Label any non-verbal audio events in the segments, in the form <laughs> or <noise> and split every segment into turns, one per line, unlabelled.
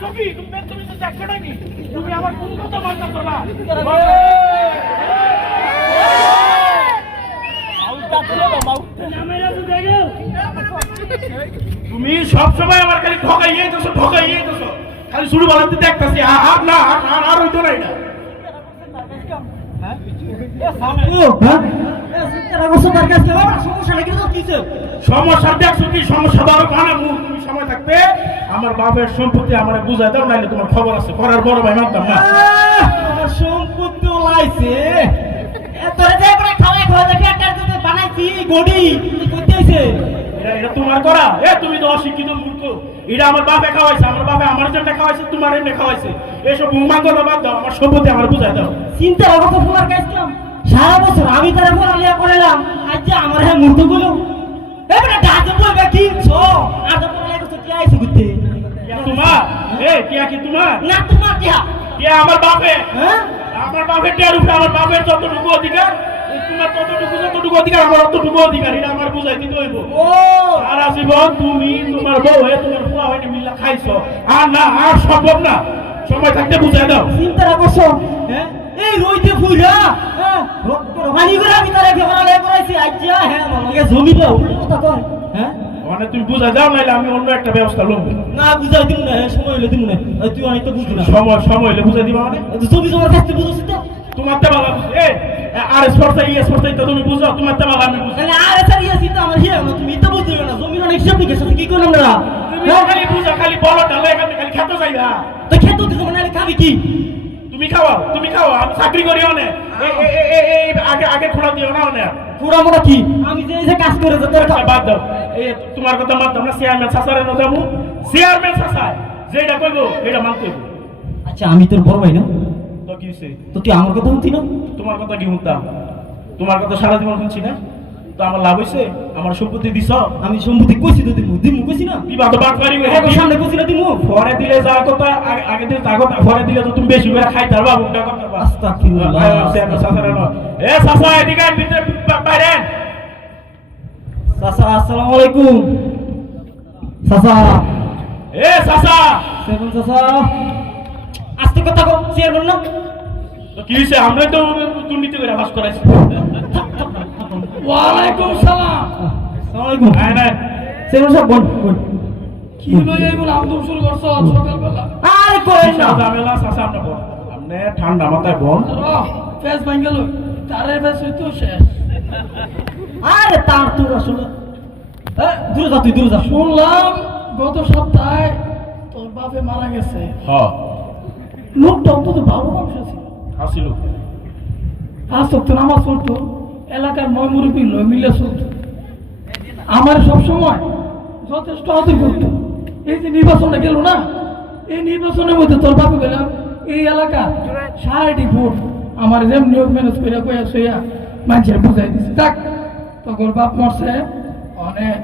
সখী তুমি তো দেখছ নাকি তুমি আমার কোন কথা না তুমি সবসময় আমার খালি ঠকাইয়ে দোষ ঠকাইয়ে দোষ খালি শুরু বলাতে দেখতেছি আর না আর হইতো নাই না। আমার বাপের সম্পত্তি আমার বুঝাই দাও, নাইলে তোমার খবর আছে করার বড় ভাই মানতাম না।
সম্পত্তি ওলাইছে। তোরে যে করে খাওয়াই খাওয়া দেখে একটা বানাইছি গড়ি করতে
এটা এটা তোমার করা। এ তুমি তো অশিক্ষিত মূর্খ। এটা আমার বাপে খাওয়াইছে আমার বাপে আমার জন্য খাওয়াইছে তোমার এমনি খাওয়াইছে। এসব উমাঙ্গল বাদ দাও আমার সম্পত্তি আমার বুঝাই দাও।
চিন্তা তো তোমার কাজলাম সারা বছর আমি তারা পড়ালিয়া করালাম আজ যে আমার হ্যাঁ মূর্খগুলো এবারে ডাকে বলবে কি ছো আজ পড়ালিয়া করতে কি আইছে
ইয়া তোমার? এ টিয়া কি তোমার?
না তোমার কি হা?
টিয়া আমার বাপে।
হ্যাঁ?
আমার বাপের টিয়ার উপরে আমার বাপের যতটুকু অধিকার তোমার ততটুকু যতটুকু অধিকার আমার অতটুকু অধিকার এটা আমার বুঝাই দিতে হইব
ও!
সারা জীবন তুমি তোমার বউ হয়ে তোমার পোলা হয়ে মিল্লা খাইছো। আর না আর সম্ভব না। সময় থাকতে বুঝাই দাও।
চিন্তা রাখো হ্যাঁ? এই রইতে ফুইরা হ্যাঁ? রোহানি করে আমি তারা পড়ালিয়া করাইছি আজ হ্যাঁ আমাকে জমি দাও। উল্টো কথা কয়। হ্যাঁ?
মানে তুমি বুঝাই দাও নাইলে আমি অন্য একটা ব্যবস্থা লব
না বুঝাই দিম না হ্যাঁ, সময় হলে দিম না। তুই অনেক তো বুঝবি না।
সময় সময় হলে বুঝাই দিবা মানে?
জমি জমার কাছে বুঝছিস তো।
তোমার তে বালা এ! আর স্পর্শা ই স্পর্শা তো তুমি বুঝো তোমার তে আমি বুঝি।
তাহলে আর স্যার ইয়ে সিতা আমার হিয়া না তুমি তো বুঝবি না জমির অনেক হিসাব নিকেশ কি করলাম না
তুমি খালি বুঝো খালি বলো ডালে এখানে খালি খেতে যাইবা।
তো খেতে দিতে মানে খাবি কি?
তুমি খাওয়াও তুমি খাওয়া আমি চাকরি করি অনে আগে আগে খোলা দিও না অনে
পুরা মোটা কি? আমি যে যে কাজ করে তোর
আচ্ছা, বাদ দাও। তোমার কথা মানতাম না চেয়ারম্যান সাসারে না যাব। চেয়ারম্যান সাসায় যেটা কইবো এটা মানতে
আচ্ছা আমি তোর বড় ভাই না?
তো কি হইছে?
তো তুই আমার কথা শুনতি না?
তোমার কথা কি শুনতাম? তোমার কথা সারা জীবন শুনছি না। তো আমার লাভ হইছে? আমার সম্পত্তি দিছ?
আমি সম্পত্তি কইছি তো দিমু। দিমু কইছি না?
বিবাহ তো বাদ পারিবে
হ্যাঁ সামনে কইছি না দিমু।
পরে দিলে যা কথা আগে- দিলে তা কথা পরে দিলে তো তুমি বেশি করে খাইতে পারবা উল্টা করতে পারবা
আস্তাগফিরুল্লাহ।
চেয়ারম্যান সাসারে না। এ সাসা এদিকে ভিতরে বাইরে।
চাচা আসসালামু আলাইকুম। চাচা
এ সাসা!
সেভেন চাচা আস্তে কথা কও চেয়ারম্যান না
কি হইছে? আমরা তো দুর্নীতি করে বাস করাইছি।
ওয়ালাইকুম সালাম।
আসসালামু আলাইকুম চেয়ারম্যান সাহেব বল বল
কি লই আইবো আমদম শুরু করছ সকালবেলা?
আরে কই না।
ঝামেলা? সাসা আমরা বল আপনি ঠান্ডা মাথায় বল
র ফেস ভাঙ্গেল তারে ফেস হইতো শেষ।
আরে তার তো আসলে। হ্যাঁ দূরে যা তুই দূরে যা।
শুনলাম গত সপ্তাহে তোর বাপে মারা গেছে।
হ।
লোকটা অন্তত ভালো মানুষ আছে।
হাসিল।
আজ তো নামাজ পড়তো এলাকার ময় মুরব্বী লয় মিলে চলতো আমার সবসময় যথেষ্ট আদর করতো। এই যে নির্বাচনে গেল না এই নির্বাচনের মধ্যে তোর বাপে গেলাম এই এলাকা সারাটি ভোট আমার যেমন নিয়োগ ম্যানেজ করে কইয়া সইয়া মানুষের বুঝাই দিছে। যাক তখন বাপ মরছে অনেক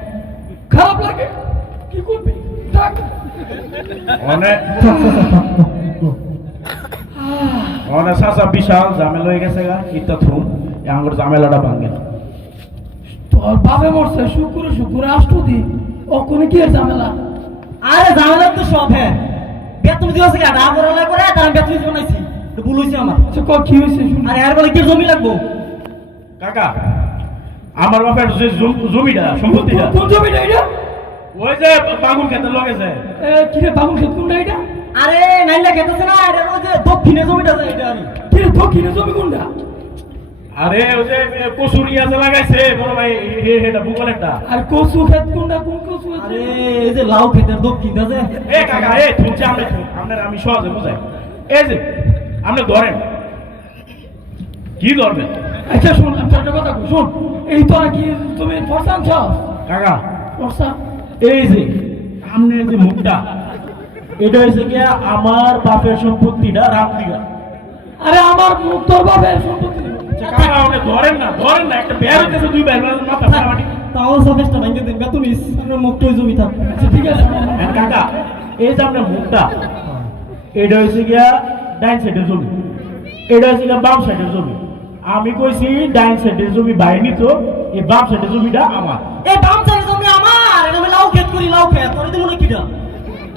খারাপ লাগে। কি করবি? যাক।
অনেক। অনেক সাসা বিশাল ঝামেলা হয়ে গেছে গা ইটা থুম আঙ্গুর ঝামেলাটা ভাঙে। না
তোর বাপে মরছে শুকুরে শুকুরে আসতো দি ওখানে কি ঝামেলা
আরে ঝামেলা তো সব হ্যাঁ। বেতন দিও আছে গাড়া বড়লা করে তার বেতন বানাইছি। তো ভুল হইছে আমার।
আচ্ছা ক কি হয়েছে
আরে এর বলে কি জমি লাগবো?
কাকা আমার বাপের যে জম- জমিটা সম্পত্তিটা।
কোন জমিটা এটা?
ওই যে বাগুন খেতে লগেছে
এ, কিরে বাবু খেত কোনটা এটা?
আরে নাইলা খেতেছে না এটা ওই যে দক্ষিণে জমিটা যায় এটা আমি।
কিরে দক্ষিণে জমি কোনটা?
আরে ওই যে কসুরি আছে লাগাইছে বড় ভাই হে- হেটা ভূগোলেরটা
আর কচু খেত কোনটা কোন কচু আছে?
আরে এই যে লাউ খেতের দক্ষিণটা যে
এ কাকা এ শুনছি আমি আপনার আমি সহজে বুঝাই। এই যে আপনি ধরেন কি ধরবেন
আচ্ছা শোন একটা কথা শোন এই তোরা কি তুমি ফরসা আনছ
কাকা
ফরসা?
এই যে সামনের যে মুখটা এটা হয়েছে কি আমার বাপের সম্পত্তিটা রামদিঘা
আরে আমার তোর বাপে সম্পত্তি
কাকা আপনি ধরেন না ধরেন না একটা বের হইতেছে দুই বের
তাও সবেশটা ভাঙে দিন বেতন ইস আপনার মুখটাই জমি থাক।
আচ্ছা ঠিক আছে।
কাকা এই যে আপনার মুখটা এটা হয়েছে গিয়া ডাইন সাইডের জমি। এটা হয়েছে গিয়া বাম সাইডের জমি। আমি কইছি ডাইন সাইডের জমি বাইনি তো এই বাম সাইডের জমিটা আমার।
এই বাম সাইডে জমি আমার আমি লাউ খেত করি লাউ খেত তোর দিমু না কিটা?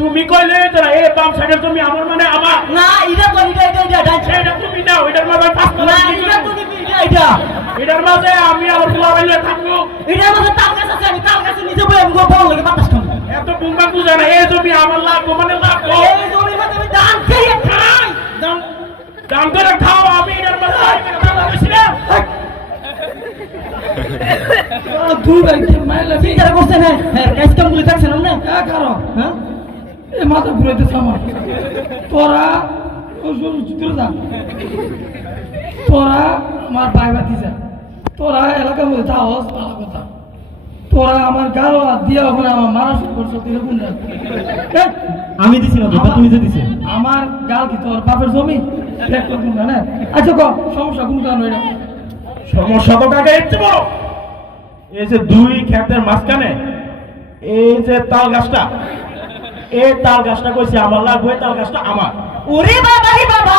তুমি কইলে তোরা এ বাম সাইডের তুমি আমার মানে আমার।
না এটা তো এটা এটা এটা।
এটা তুমি নাও এটার মাঝে পাঁচ
না এটা তো দিবি এটা এটা।
এটার মাঝে আমি আমার পোলা বাইলে থাকব।
এটার মধ্যে তাল গাছ আছে আমি তাল গাছে নিচে বই আমি বল লাগে বাতাস খাব।
এত বুম্বা বুঝে না এই জমি আমার লাগবো মানে লাগবো।
এই জমির মধ্যে আমি দান খেয়ে খাই।
দাম দাম করে খাও আমি এটার মাঝে দাম বেশি না।
তোরা <laughs> দুই ভাই মাইলে বি
চিন্তা না হ্যাঁ কাজ কাম গুলি থাকছে না
এক আরও
হ্যাঁ?
এ মাথা ঘুরাইতেছে আমার। তোরা দূরে যা। তোরা আমার ভাই ভাতিজা তোরা এলাকার মধ্যে যাওয়াস ভালো কথা। তোরা আমার গাল দিয়ে ওখানে আমার মারা শুরু করছ তুই কোন
আমি দিছি না
আমার-
তুমি যে দিছে?
আমার গাল কি তোর বাপের জমি? না? আচ্ছা ক সমস্যা কোন কারণ এটা?
সমস্যা তো কাকে এসছে এই যে দুই ক্ষেতের মাঝখানে এই যে তাল গাছটা এই তাল গাছটা কইছে আমার লাগবে তাল গাছটা আমার।
ওরে বাবা রে বাবা,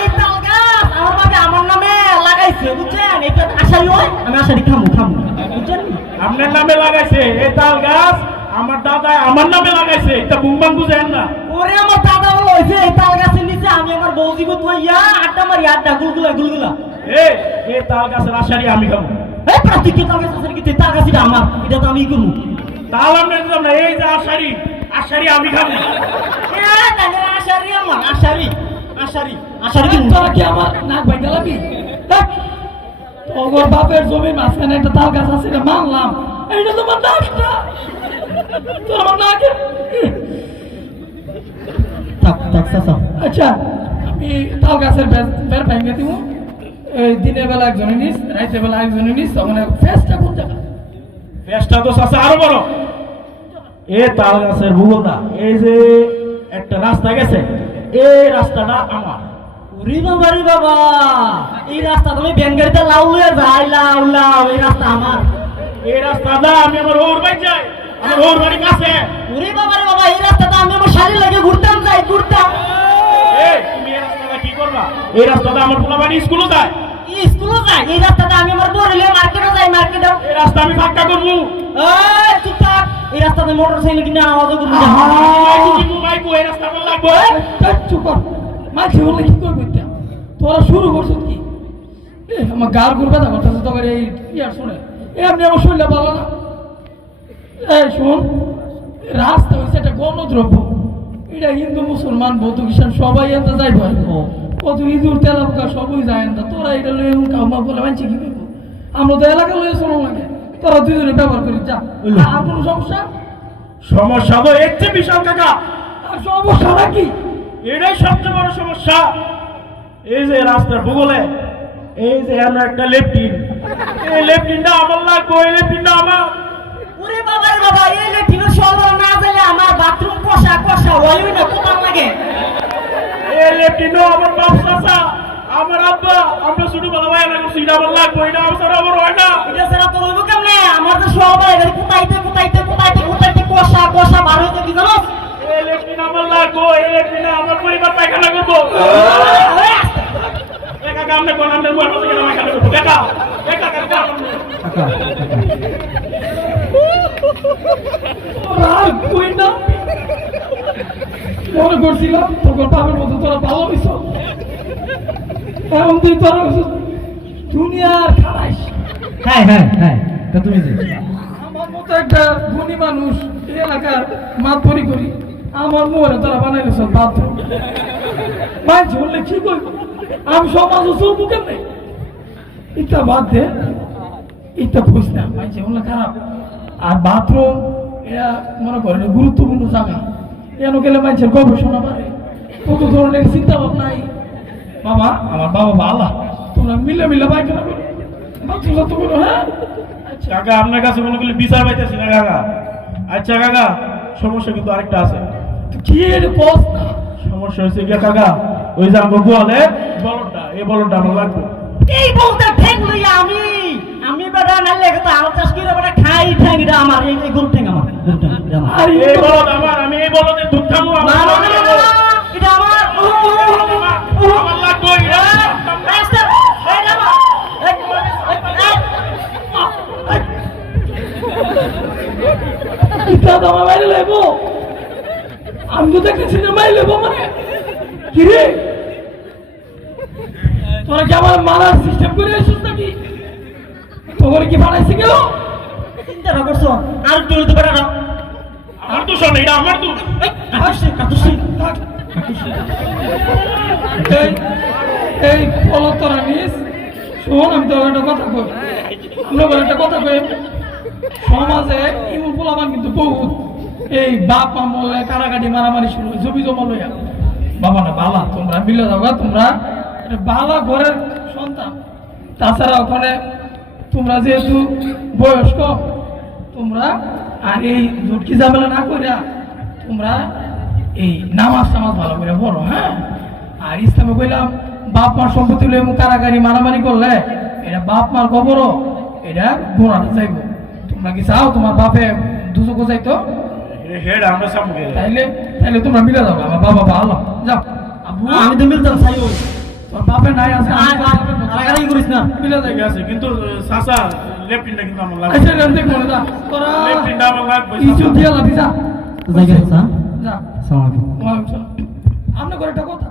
এই তাল গাছ আমার বাবা আমার নামে লাগাইছে, বুঝছেন? এটা আশারি হয়, আমি আশারি খামু খামু। বুঝছেন?
আপনার নামে লাগাইছে এই তাল গাছ আমার দাদা আমার নামে লাগাইছে, এটা বুমবাং বুঝেন না।
ওরে আমার দাদা হয়েছে এই তাল গাছের নিচে আমি আমার বউ জীবত হইয়া আড্ডা মারি, আড্ডা, গুলগুলা গুলগুলা।
এই এই তাল গাছের আশারি আমি খাব
এই প্রান্তিক তাল গাছ কি? তাল গাছ এটা আমার, এটা তো আমি করব।
তাল আমরা, এই যে আশারি। আশারি আমি খাব।
আশারি আমার আশারি আশারি আশারি
তোরা কি আমার নাক গেলাবি দেখ তোর বাপের জমির মাঝখানে একটা তাল গাছ আছে এটা মানলাম। এইটা তোমার নাকটা তোর আমার নাকে। আচ্ছা আমি তাল গাছের বের- ভেঙে দিব এই দিনের বেলা একজনে নিস রাইতের বেলা একজনে নিস তখন ফেসটা কোন জায়গা
ফেসটা তো আরও বড়। এ তাল গাছের ভূগোলটা এই যে একটা রাস্তা গেছে এই রাস্তাটা আমার।
ওরে বাবা রে বাবা এই রাস্তা তুমি ব্যাঙ্গারিতে লাউ লয়ে যাই লাউ লাউ এই রাস্তা আমার।
এই রাস্তাটা আমি আমার ওর বাড়ি যাই আমার ওর বাড়ির কাছে।
ওরে বাবা রে বাবা এই রাস্তাটা আমি আমার শাড়ি লাগে ঘুরতাম যাই ঘুরতাম।
এই তুমি এই রাস্তাটা কি করবা? এই রাস্তাটা আমার পোলা বাড়ি স্কুলে যায়
স্কুলে যাই এই রাস্তাটা আমি আমার বড়লে মার্কেটে যাই মার্কেটে।
এই রাস্তা আমি ফাঁকা করব।
এই রাস্তাতে মোটরসাইকেল কিনে আওয়াজ করব
মাইকু কিনবো, মাইকু, এই রাস্তা আমার লাগবে
চুপ কর। বললে কি করবি এটা? তোরা শুরু করছ কি? আমার গার গুর ব্যথা করতেছে তোর এই ইয়ার শুনে। এমনি আমার শরীরটা ভালো না? এই শোন রাস্তা হচ্ছে একটা গণদ্রব্য। এটা হিন্দু মুসলমান বৌদ্ধ খ্রিস্টান সবাই এনতে যাই ভাই কত ইঁদুর তেলা পোকা সবই যায় এনতা। তোরা এটা লয়ে কাউমা বলে মানছি কি আমরা তো এলাকা লয়ে চলো লাগে তোরা দুজনে ব্যবহার করি যা। আর কোনো সমস্যা?
সমস্যা তো এর চেয়ে বিশাল কাকা।
আর সমস্যাটা কি
এটাই সবচেয়ে বড় সমস্যা। এই যে রাস্তার ভূগোলে এই যে আমরা একটা লেফটিন এই লেফটিনটা আমার লাগবে এই লেফটিনটা আমার।
ওরে বাবা রে বাবা এই লেটিনো সরল না আমার বাথরুম কষা কষা হইল না কোথাও লাগে?
এই লেফটিনও আমার বাপ চাচা আমার আব্বা আমরা ছোটবেলা ভাই এটা আমার লাগবে এটা আমার আমার হয় না।
এটা ছাড়া তো হইব কেমনে? আমার তো সবাই এখানে কোথাইতে কোথাইতে কোথাইতে কোথাইতে কষা কষা বার হইতে কি জানোস?
এই লেফটিন আমার লাগবে এই লেফটিনে আমার পরিবার পায়খানা করব। একা কামনে কোন আমনে বুয়ার মতো কেন পায়খানা করব একা একা কাকা
আর কই না? মনে করছিলাম তোর বাপের মতো তোরা ভালো হইছ এখন তুই তোরা দুনিয়ার খারাইস
হ্যাঁ হ্যাঁ হ্যাঁ তা তুমি যে।
আমার মতো একটা ধনী মানুষ এই এলাকার মাত পরি করি আমার মোহরে তোরা বানাই গেছ বাথরুম মানছি বললে কি করব? আমি সমাজ চলবো কেমনে? ইটা বাদ দে ইটা বুঝ না মানছি বললে খারাপ। আর বাথরুম এটা মনে করেন গুরুত্বপূর্ণ জায়গা। কেন গেলে মানুষের গবেষণা বাড়ে। কত ধরনের চিন্তা ভাবনাই বাবা আমার বাবা বালা তোমরা মিলে মিলে সাথে করো। হ্যাঁ?
কাকা আপনার কাছে মনে করলে বিচার পাইতেছি না কাকা। আচ্ছা কাকা সমস্যা কিন্তু আরেকটা আছে।
কি এর না
সমস্যা হয়েছে গিয়া কাকা? ওই যে আমার গোয়ালে বলটা এই বলটা আমার লাগবে।
এই বলতে ঠ্যাং লইয়া আমি আমি বেটা নাইলে কথা আল চাষ করে বেটা খাই ঠ্যাং এটা আমার এই গরু ঠ্যাং আমার আমার।
এই বলদ আমার আমি এই বলদের দুধ খাব
না, না, না, না, না, আমার মাস্টার, আমার।
বাইরে লাগবো আমি তো দেখে সিনেমাই লেবো মানে কি রে তোরা কি আমার মারার সিস্টেম করে আসিস নাকি তোর কি বানাইছে কেউ
চিন্তা না করছ আর একটু পারে না
আমার তো শোন এটা আমার তো।
এই এই ফলত তোরা নিস। শোন আমি তোর একটা কথা কই। আমরা একটা কথা কই। সমাজে ইমুল পোলাবান কিন্তু বহুত। এই বাপ মা মলে কারাকাটি মারামারি শুরু হয়, জমি জমা লইয়া। বাবা না বালা তোমরা মিলে যাবা তোমরা। এটা বালা ঘরের সন্তান। তাছাড়া ওখানে তোমরা যেহেতু বয়স্ক তোমরা আর এই ঝুটকি ঝামেলা না করিয়া তোমরা এই নামাজ টামাজ ভালো করে পড়ো হ্যাঁ। আর ইসলামে কইলাম বাপ মার সম্পত্তি এমন কারাগারি মারামারি করলে এটা বাপ মার খবরও এটা গোড়াটা যাইব তোমরা কি চাও তোমার বাপে
হেড আমরা সামনে
তাইলে তাইলে তোমরা মিলে যাও আমার বাবা ভালো। যাও।
আমি তো মিলতাম চাই
তোর বাপে নাই আছে
রাগারাগি করিস না।
মিলে যাই।
আছে কিন্তু সাসা লেফটিনটা কিন্তু আমার লাগবে।
আচ্ছা তোরা
লেফটিনটা আমার লাগবে
দিয়া যা
তো
যা।
আলাইকুম।
একটা কথা।